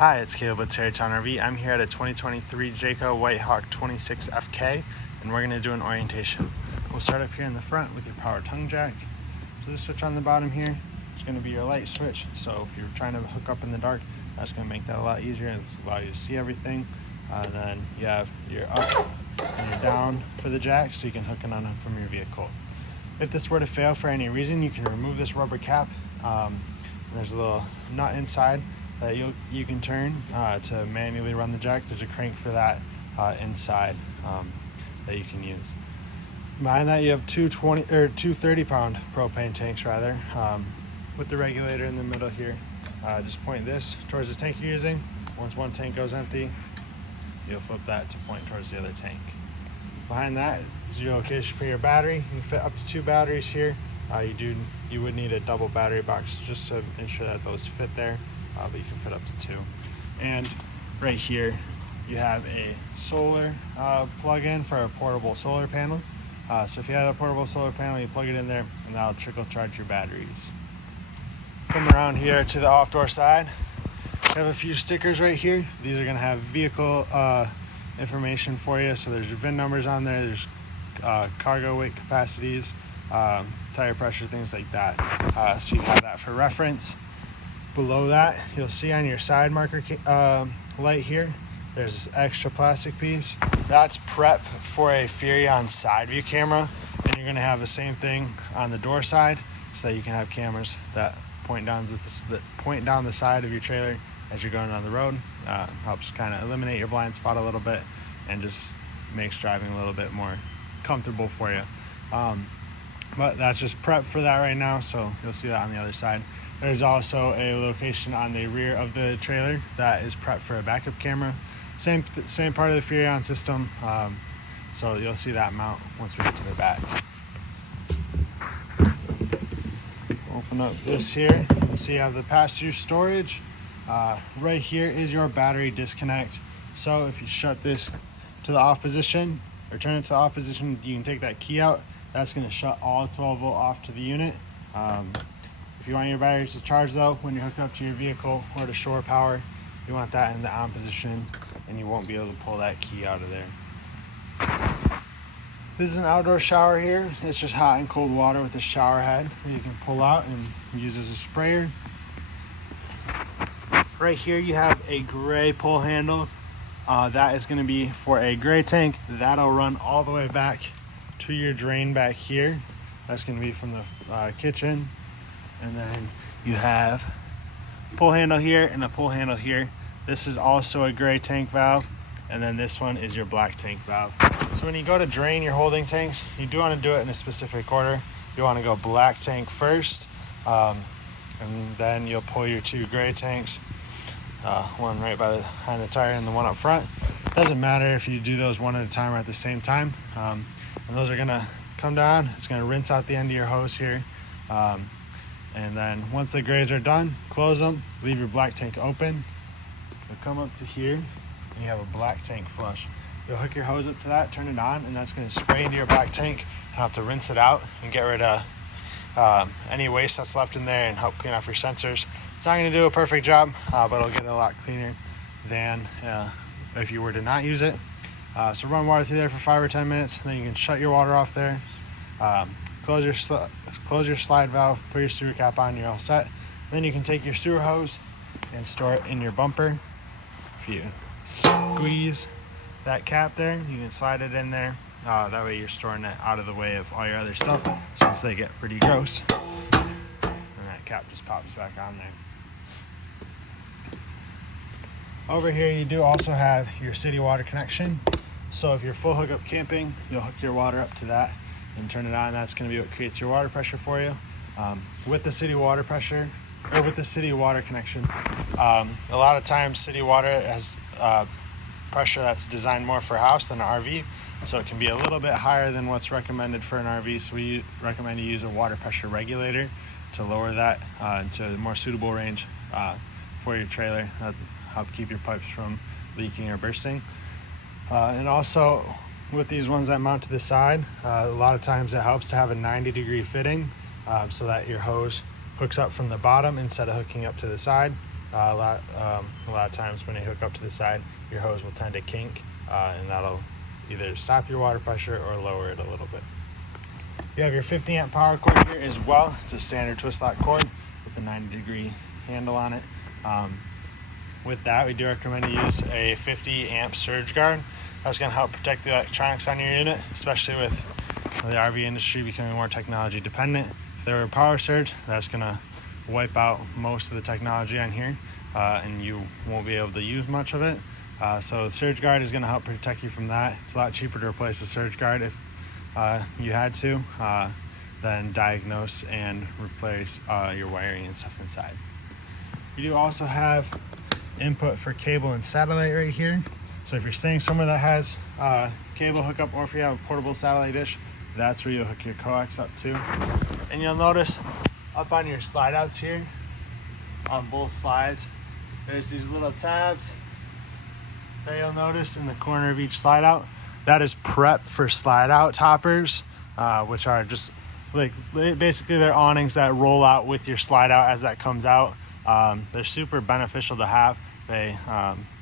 Hi, it's Caleb with Terrytown RV. I'm here at a 2023 Jayco Whitehawk 26FK, and we're going to do an orientation. We'll start up here in the front with your power tongue jack. So this switch on the bottom here is going to be your light switch. So if you're trying to hook up in the dark, that's going to make that a lot easier and allow you to see everything. Then you have your up and your down for the jack, so you can hook it on from your vehicle. If this were to fail for any reason, you can remove this rubber cap. There's a little nut inside that you can turn to manually run the jack. There's a crank for that inside that you can use. Behind that, you have two 30-pound propane tanks with the regulator in the middle here. Just point this towards the tank you're using. Once one tank goes empty, you'll flip that to point towards the other tank. Behind that is your location for your battery. You can fit up to 2 batteries here. You would need a double battery box just to ensure that those fit there, but you can fit up to 2. And right here you have a solar plug-in for a portable solar panel. So if you have a portable solar panel, you plug it in there and that'll trickle charge your batteries. Come around here to the off-door side. You have a few stickers right here. These are going to have vehicle information for you. So there's your VIN numbers on there. There's cargo weight capacities, tire pressure, things like that. So you have that for reference. Below that, you'll see on your side marker light here, there's this extra plastic piece. That's prep for a Furrion side view camera. And you're going to have the same thing on the door side, so that you can have cameras that point down the side of your trailer as you're going down the road. Helps kind of eliminate your blind spot a little bit and just makes driving a little bit more comfortable for you. But that's just prep for that right now, so you'll see that on the other side. There's also a location on the rear of the trailer that is prep for a backup camera. Same part of the Furrion system, so you'll see that mount once we get to the back. Open up this here, and see you have the pass-through storage. Right here is your battery disconnect. So if you shut this to the off position, or turn it to the off position, you can take that key out. That's going to shut all 12-volt off to the unit. If you want your batteries to charge though, when you hook up to your vehicle or to shore power, you want that in the on position, and you won't be able to pull that key out of there. This is an outdoor shower here. It's just hot and cold water with a shower head that you can pull out and use as a sprayer. Right here you have a gray pull handle. That is going to be for a gray tank. That'll run all the way back to your drain back here. That's going to be from the kitchen. And then you have a pull handle here and a pull handle here. This is also a gray tank valve, and then this one is your black tank valve. So when you go to drain your holding tanks, you do want to do it in a specific order. You want to go black tank first, and then you'll pull your 2 gray tanks, one right behind the tire and the one up front. Doesn't matter if you do those one at a time or at the same time. And those are going to come down. It's going to rinse out the end of your hose here. And then once the grays are done, close them, leave your black tank open. You'll come up to here and you have a black tank flush. You'll hook your hose up to that, turn it on, and that's going to spray into your black tank. You'll have to rinse it out and get rid of any waste that's left in there and help clean off your sensors. It's not going to do a perfect job, but it'll get it a lot cleaner than if you were to not use it. So run water through there for 5 or 10 minutes, then you can shut your water off there. Close your slide valve, put your sewer cap on, you're all set. Then you can take your sewer hose and store it in your bumper. If you squeeze that cap there, you can slide it in there. That way you're storing it out of the way of all your other stuff, since they get pretty gross. And that cap just pops back on there. Over here you do also have your city water connection. So if you're full hookup camping, you'll hook your water up to that and turn it on. That's going to be what creates your water pressure for you. With the city water pressure, or with the city water connection, a lot of times city water has pressure that's designed more for a house than an RV, so it can be a little bit higher than what's recommended for an RV. So we recommend you use a water pressure regulator to lower that into a more suitable range for your trailer. That help keep your pipes from leaking or bursting. And also with these ones that mount to the side, a lot of times it helps to have a 90-degree fitting, so that your hose hooks up from the bottom instead of hooking up to the side. A lot of times when you hook up to the side, your hose will tend to kink, and that'll either stop your water pressure or lower it a little bit. You have your 50 amp power cord here as well. It's a standard twist lock cord with a 90-degree handle on it. With that, we do recommend you use a 50 amp surge guard. That's going to help protect the electronics on your unit, especially with the RV industry becoming more technology dependent. If there were a power surge, that's going to wipe out most of the technology on here, and you won't be able to use much of it. So the surge guard is going to help protect you from that. It's a lot cheaper to replace the surge guard if you had to, than diagnose and replace your wiring and stuff inside. You do also have input for cable and satellite right here. So if you're staying somewhere that has cable hookup, or if you have a portable satellite dish, that's where you'll hook your coax up to. And you'll notice up on your slide outs here, on both slides, there's these little tabs that you'll notice in the corner of each slide out. That is prep for slide out toppers, which are just like basically they're awnings that roll out with your slide out as that comes out. They're super beneficial to have. They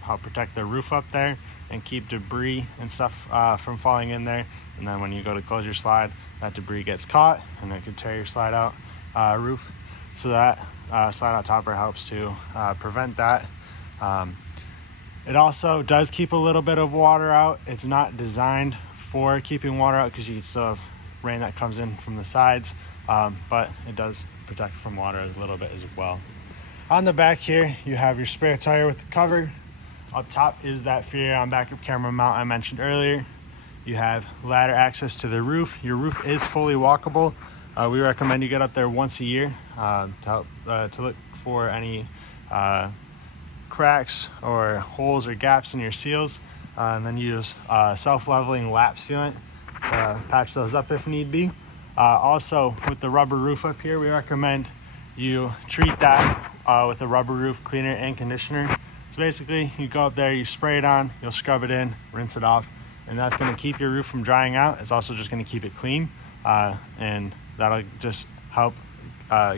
help protect the roof up there and keep debris and stuff from falling in there. And then when you go to close your slide, that debris gets caught and it could tear your slide out roof. So that slide out topper helps to prevent that. It also does keep a little bit of water out. It's not designed for keeping water out because you can still have rain that comes in from the sides, but it does protect from water a little bit as well. On the back here, you have your spare tire with the cover. Up top is that Furrion backup camera mount I mentioned earlier. You have ladder access to the roof. Your roof is fully walkable. We recommend you get up there once a year to look for any cracks or holes or gaps in your seals, and then use self-leveling lap sealant to patch those up if need be. Also, with the rubber roof up here, we recommend you treat that with a rubber roof cleaner and conditioner. So basically, you go up there, you spray it on, you'll scrub it in, rinse it off, and that's going to keep your roof from drying out. It's also just going to keep it clean, and that'll just help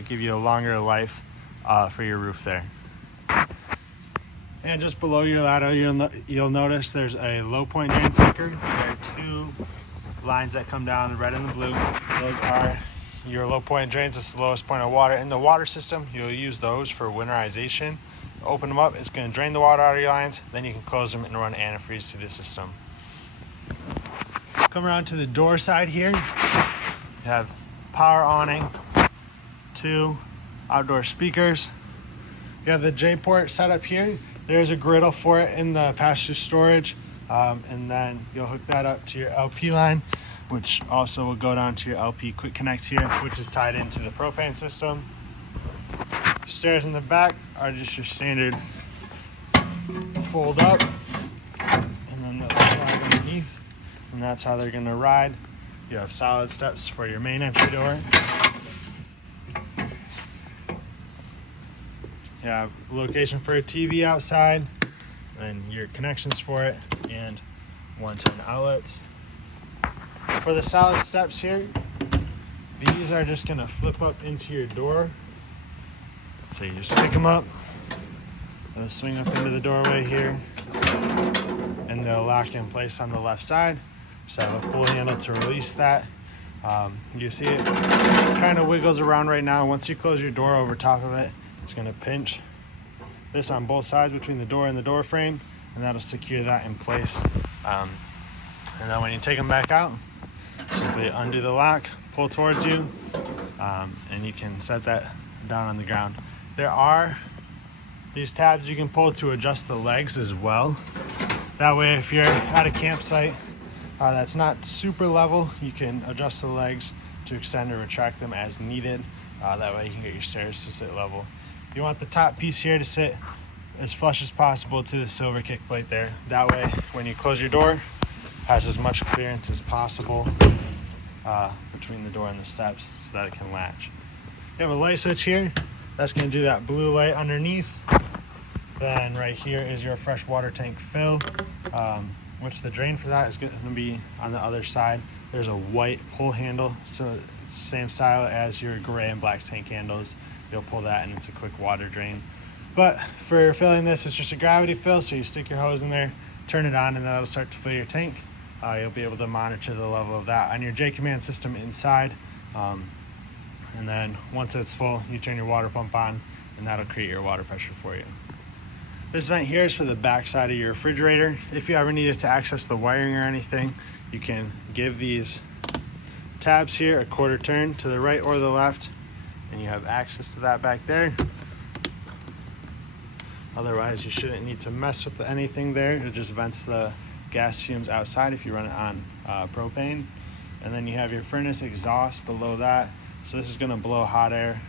give you a longer life for your roof there. And just below your ladder, you'll notice there's a low point drain sticker. There are two lines that come down, the red and the blue. Those are your low point drains. It's the lowest point of water in the water system. You'll use those for winterization. Open them up, it's going to drain the water out of your lines. Then you can close them and run antifreeze through the system. Come around to the door side here. You have power awning, 2 outdoor speakers. You have the J-port set up here. There's a griddle for it in the passenger storage, and then you'll hook that up to your LP line, which also will go down to your LP quick connect here, which is tied into the propane system. Stairs in the back are just your standard fold up, and then they'll slide underneath, and that's how they're gonna ride. You have solid steps for your main entry door. You have a location for a TV outside, and your connections for it, and 110 outlets. For the solid steps here, these are just gonna flip up into your door. So you just pick them up, they'll swing up into the doorway here, and they'll lock in place on the left side. So a pull handle to release that. You see it kind of wiggles around right now. Once you close your door over top of it, it's going to pinch this on both sides between the door and the door frame, and that'll secure that in place. And then when you take them back out, simply undo the lock, pull towards you, and you can set that down on the ground. There are these tabs you can pull to adjust the legs as well. That way, if you're at a campsite that's not super level, you can adjust the legs to extend or retract them as needed. That way you can get your stairs to sit level. You want the top piece here to sit as flush as possible to the silver kick plate there. That way, when you close your door, it has as much clearance as possible between the door and the steps so that it can latch. You have a light switch here. That's going to do that blue light underneath. Then right here is your fresh water tank fill, which the drain for that is going to be on the other side. There's a white pull handle, so same style as your gray and black tank handles. You'll pull that and it's a quick water drain. But for filling this, it's just a gravity fill, so you stick your hose in there, turn it on, and that'll start to fill your tank. You'll be able to monitor the level of that on your J-Command system inside. And then once it's full, you turn your water pump on, and that'll create your water pressure for you. This vent here is for the back side of your refrigerator. If you ever needed to access the wiring or anything, you can give these tabs here a quarter turn to the right or the left, and you have access to that back there. Otherwise, you shouldn't need to mess with anything there. It just vents the gas fumes outside if you run it on propane. And then you have your furnace exhaust below that. So this is going to blow hot air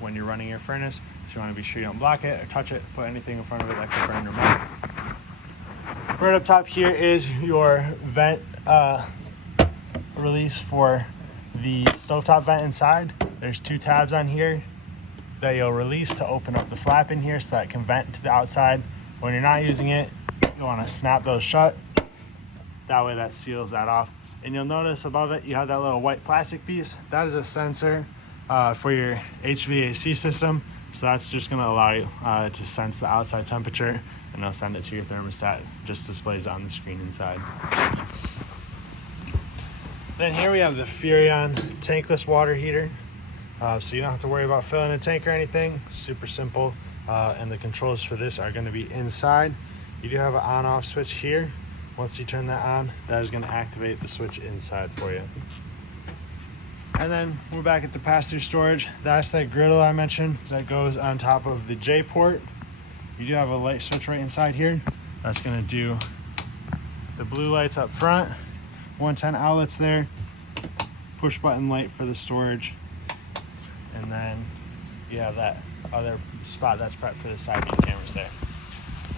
when you're running your furnace. So you want to be sure you don't block it or touch it, put anything in front of it that could burn your mouth. Right up top here is your vent release for the stovetop vent inside. There's 2 tabs on here that you'll release to open up the flap in here so that it can vent to the outside. When you're not using it, you want to snap those shut. That way that seals that off. And you'll notice above it, you have that little white plastic piece. That is a sensor for your HVAC system. So that's just gonna allow you to sense the outside temperature, and it'll send it to your thermostat. Just displays it on the screen inside. Then here we have the Furrion tankless water heater. So you don't have to worry about filling a tank or anything. Super simple. And the controls for this are gonna be inside. You do have an on-off switch here. Once you turn that on, that is gonna activate the switch inside for you. And then we're back at the pass-through storage. That's that griddle I mentioned that goes on top of the J port. You do have a light switch right inside here. That's gonna do the blue lights up front, 110 outlets there, push button light for the storage, and then you have that other spot that's prepped for the side view cameras there.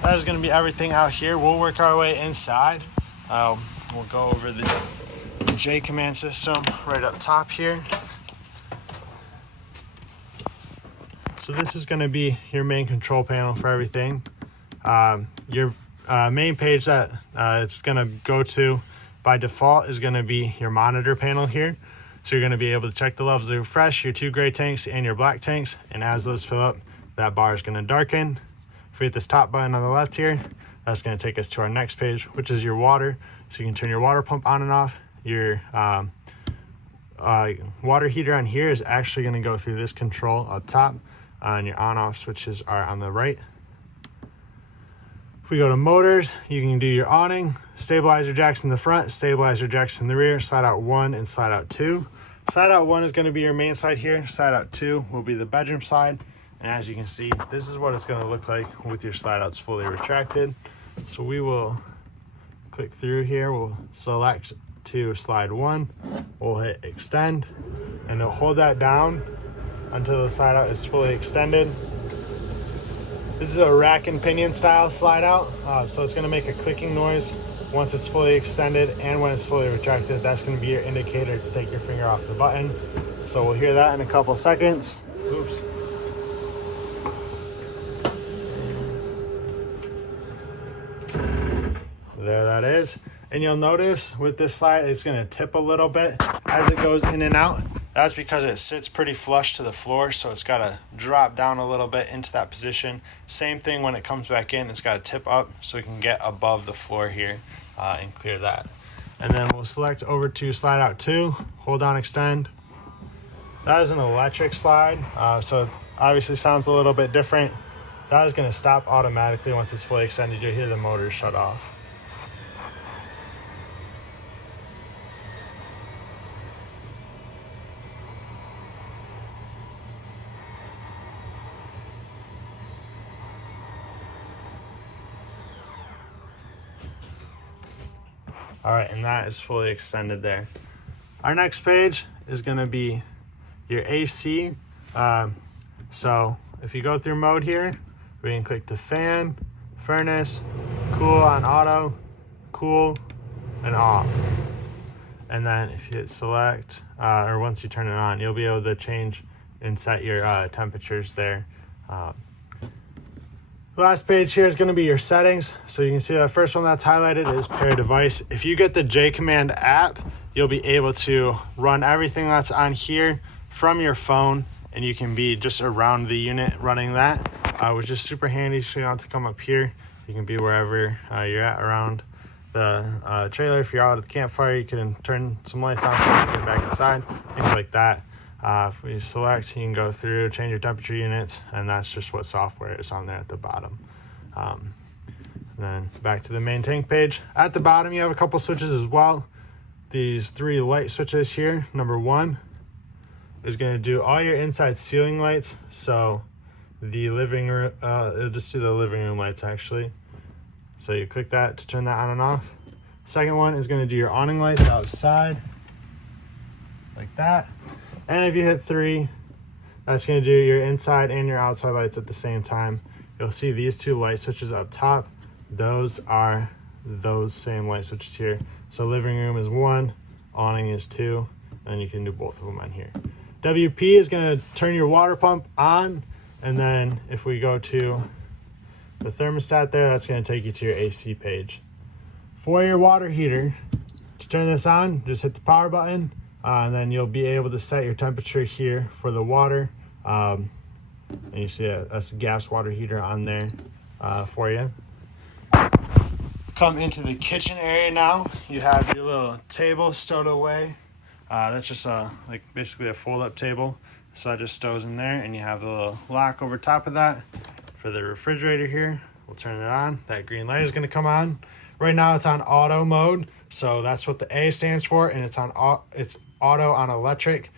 That is gonna be everything out here. We'll work our way inside. We'll go over the J-Command system right up top here. So this is going to be your main control panel for everything. Your main page that it's going to go to by default is going to be your monitor panel here. So you're going to be able to check the levels of fresh, your 2 gray tanks and your black tanks. And as those fill up, that bar is going to darken. If we hit this top button on the left here, that's going to take us to our next page, which is your water. So you can turn your water pump on and off. Your water heater on here is actually going to go through this control up top, and your on-off switches are on the right. If we go to motors, you can do your awning, stabilizer jacks in the front, stabilizer jacks in the rear, slide out 1 and slide out 2. Slide out 1 is going to be your main side here. Slide out 2 will be the bedroom side. And as you can see, this is what it's going to look like with your slide outs fully retracted. So we will click through here. We'll select to slide 1, we'll hit extend, and it'll hold that down until the slide out is fully extended. This is a rack and pinion style slide out, so it's going to make a clicking noise once it's fully extended, and when it's fully retracted, that's going to be your indicator to take your finger off the button. So we'll hear that in a couple seconds. Oops. There that is. And you'll notice with this slide, it's going to tip a little bit as it goes in and out. That's because it sits pretty flush to the floor, so it's got to drop down a little bit into that position. Same thing when it comes back in, it's got to tip up so we can get above the floor here and clear that. And then we'll select over to slide out 2, hold down extend. That is an electric slide, so it obviously sounds a little bit different. That is going to stop automatically once it's fully extended. You'll hear the motor shut off. All right, and that is fully extended there. Our next page is going to be your AC. So if you go through mode here, we can click the fan, furnace, cool on auto, cool, and off. And then if you hit select, or once you turn it on, you'll be able to change and set your temperatures there. The last page here is going to be your settings. So you can see that first one that's highlighted is pair device. If you get the J-Command app, you'll be able to run everything that's on here from your phone, and you can be just around the unit running that. which is super handy, so you don't have to come up here. You can be wherever you're at around the trailer. If you're out at the campfire, you can turn some lights on, get back inside, things like that. If we select, you can go through, change your temperature units, and that's just what software is on there at the bottom. And then back to the main tank page. At the bottom, you have a couple switches as well. These 3 light switches here. Number 1 is going to do all your inside ceiling lights. So the living room, it'll just do the living room lights actually. So you click that to turn that on and off. Second one is going to do your awning lights outside, like that. And if you hit 3, that's going to do your inside and your outside lights at the same time. You'll see these 2 light switches up top. Those are those same light switches here. So living room is 1, awning is 2, and you can do both of them on here. WP is going to turn your water pump on, and then if we go to the thermostat there, that's going to take you to your AC page. For your water heater, to turn this on, just hit the power button, and then you'll be able to set your temperature here for the water. And you see that's a gas water heater on there for you. Come into the kitchen area now. You have your little table stowed away. That's just basically a fold-up table. So that just stows in there, and you have the little lock over top of that. For the refrigerator here, we'll turn it on. That green light is going to come on. Right now it's on auto mode, so that's what the A stands for, and it's auto on electric,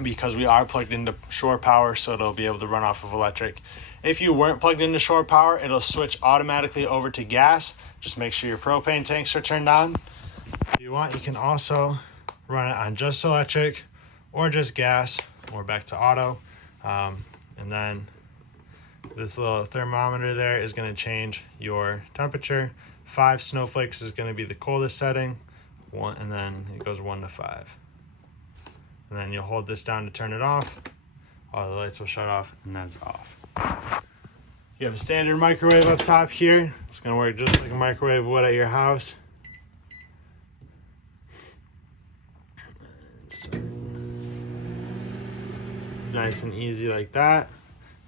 because we are plugged into shore power, so it'll be able to run off of electric. If you weren't plugged into shore power, it'll switch automatically over to gas. Just make sure your propane tanks are turned on. If you want, you can also run it on just electric or just gas, or back to auto. And then this little thermometer there is going to change your temperature. 5 snowflakes is going to be the coldest setting, and then it goes 1 to 5. And then you'll hold this down to turn it off. All the lights will shut off, and that's off. You have a standard microwave up top here. It's going to work just like a microwave would at your house. Nice and easy like that.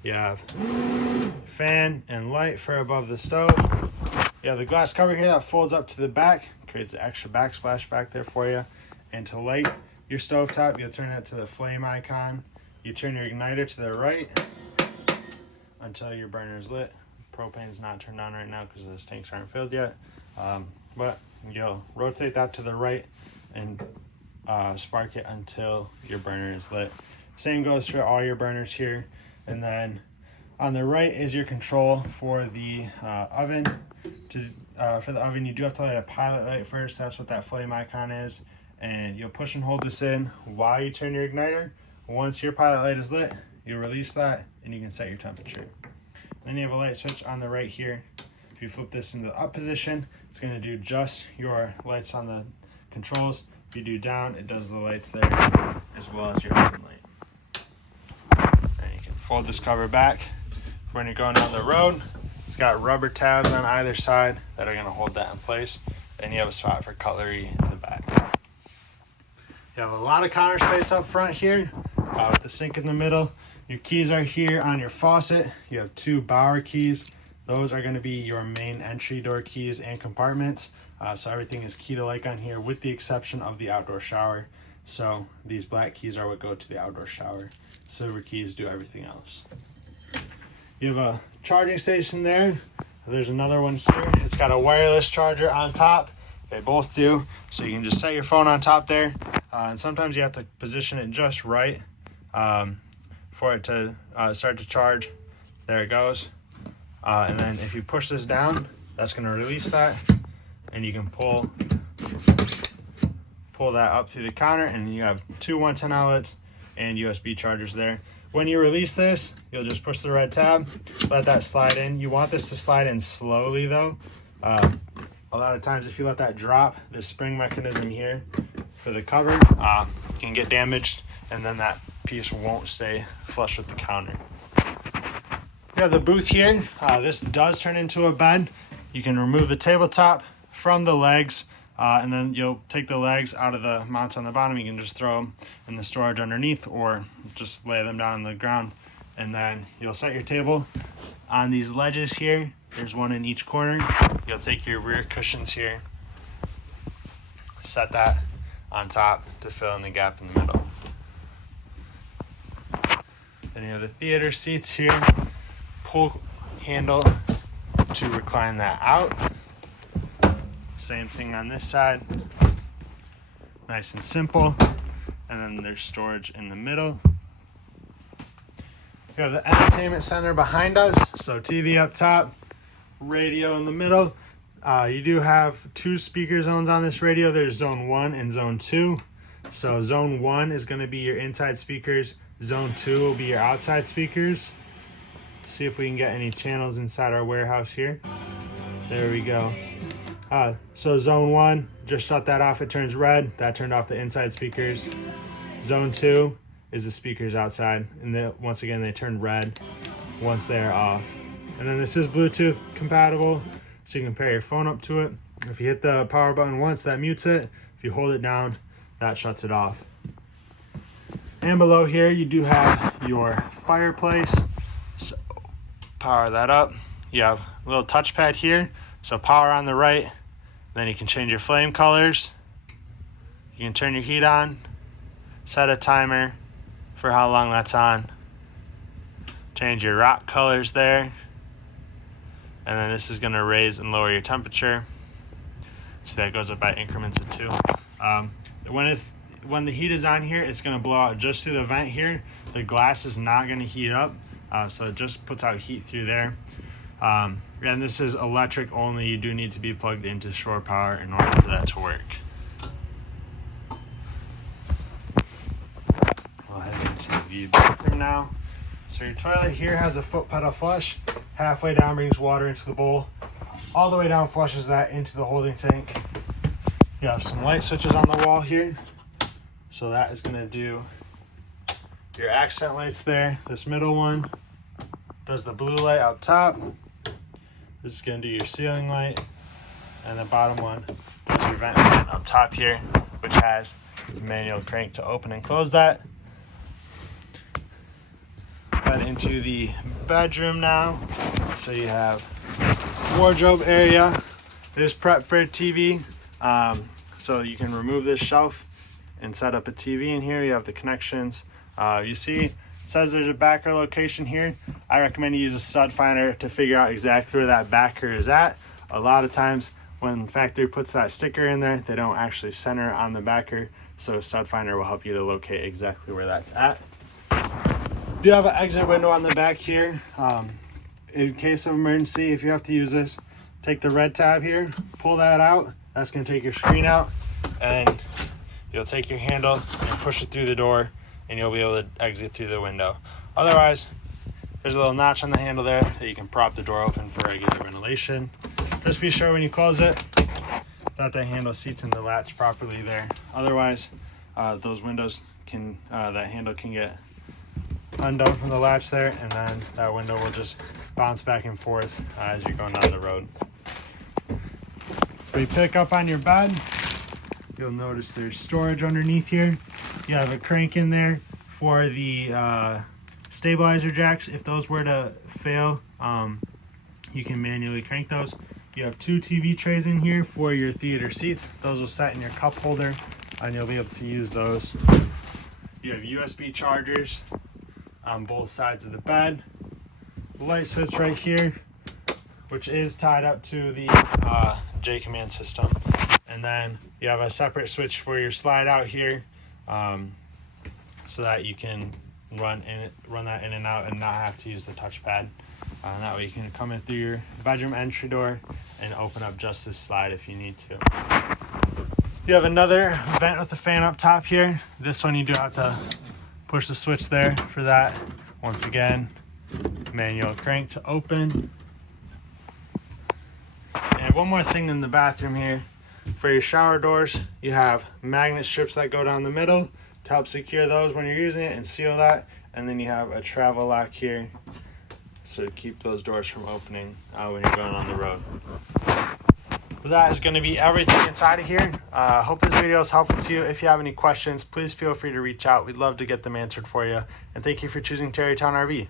You have fan and light for above the stove. You have the glass cover here that folds up to the back, creates an extra backsplash back there for you. And to light your stovetop, you'll turn it to the flame icon. You turn your igniter to the right until your burner is lit. Propane's not turned on right now because those tanks aren't filled yet. But you'll rotate that to the right and spark it until your burner is lit. Same goes for all your burners here. And then on the right is your control for the oven. For the oven, you do have to light a pilot light first. That's what that flame icon is. And you'll push and hold this in while you turn your igniter. Once your pilot light is lit, you release that and you can set your temperature. Then you have a light switch on the right here. If you flip this into the up position, it's going to do just your lights on the controls. If you do down, it does the lights there as well as your oven light. And you can fold this cover back for when you're going down the road. It's got rubber tabs on either side that are going to hold that in place. And you have a spot for cutlery in the back. You have a lot of counter space up front here with the sink in the middle. Your keys are here on your faucet. You have 2 Bauer keys. Those are going to be your main entry door keys and compartments. So everything is key to like on here with the exception of the outdoor shower. So these black keys are what go to the outdoor shower. Silver keys do everything else. You have a charging station there. There's another one here. It's got a wireless charger on top. They both do. So you can just set your phone on top there. And sometimes you have to position it just right for it to start to charge. There it goes. And then if you push this down, that's going to release that. And you can pull that up to the counter, and you have 2 110 outlets and USB chargers there. When you release this, you'll just push the red tab, let that slide in. You want this to slide in slowly though. A lot of times if you let that drop, the spring mechanism here for the cover can get damaged, and then that piece won't stay flush with the counter. You have the booth here. This does turn into a bed. You can remove the tabletop from the legs, and then you'll take the legs out of the mounts on the bottom. You can just throw them in the storage underneath or just lay them down on the ground And then you'll set your table on these ledges here. There's one in each corner. You'll take your rear cushions here, set that on top to fill in the gap in the middle. Then you have the theater seats here. Pull handle to recline that out. Same thing on this side. Nice and simple. And then there's storage in the middle. We have the entertainment center behind us. So TV up top, radio in the middle. You do have 2 speaker zones on this radio. There's zone 1 and zone 2. So zone 1 is going to be your inside speakers. Zone 2 will be your outside speakers. See if we can get any channels inside our warehouse here. There we go. So zone 1, just shut that off. It turns red. That turned off the inside speakers. Zone 2 is the speakers outside. And once again, they turn red once they are off. And then this is Bluetooth compatible. So you can pair your phone up to it. If you hit the power button once, that mutes it. If you hold it down, that shuts it off. And below here, you do have your fireplace. So power that up. You have a little touchpad here. So power on the right. Then you can change your flame colors. You can turn your heat on. Set a timer for how long that's on. Change your rock colors there. And then this is going to raise and lower your temperature. So that goes up by increments of 2. When the heat is on here, it's going to blow out just through the vent here. The glass is not going to heat up, so it just puts out heat through there. And this is electric only. You do need to be plugged into shore power in order for that to work. We'll head into the bathroom now. So your toilet here has a foot pedal flush. Halfway down brings water into the bowl. All the way down flushes that into the holding tank. You have some light switches on the wall here. So that is going to do your accent lights there. This middle one does the blue light out top. This is going to do your ceiling light. And the bottom one does your vent fan up top here, which has the manual crank to open and close that. Head into the bedroom now. So you have wardrobe area. It is prepped for a TV. So you can remove this shelf and set up a TV in here. You have the connections. You see, it says there's a backer location here. I recommend you use a stud finder to figure out exactly where that backer is at. A lot of times when factory puts that sticker in there, they don't actually center on the backer. So a stud finder will help you to locate exactly where that's at. You have an exit window on the back here. In case of emergency, if you have to use this, take the red tab here, pull that out. That's going to take your screen out, and you'll take your handle and push it through the door, and you'll be able to exit through the window. Otherwise, there's a little notch on the handle there that you can prop the door open for regular ventilation. Just be sure when you close it that the handle seats in the latch properly there. Otherwise, those windows can, that handle can get undone from the latch there, and then that window will just bounce back and forth as you're going down the road. If we pick up on your bed, you'll notice there's storage underneath here. You have a crank in there for the stabilizer jacks. If those were to fail, you can manually crank those. You have 2 TV trays in here for your theater seats. Those will set in your cup holder, and you'll be able to use those. You have USB chargers on both sides of the bed. Light switch right here, which is tied up to the J command system. And then you have a separate switch for your slide out here, so that you can run that in and out and not have to use the touchpad. And that way you can come in through your bedroom entry door and open up just this slide if you need to. You have another vent with a fan up top here. This one you do have to push the switch there for that. Once again, manual crank to open. And one more thing in the bathroom here. For your shower doors, you have magnet strips that go down the middle to help secure those when you're using it and seal that. And then you have a travel lock here, so to keep those doors from opening when you're going on the road. But that is going to be everything inside of here. Hope this video is helpful to you. If you have any questions, please feel free to reach out. We'd love to get them answered for you. And thank you for choosing Terrytown RV.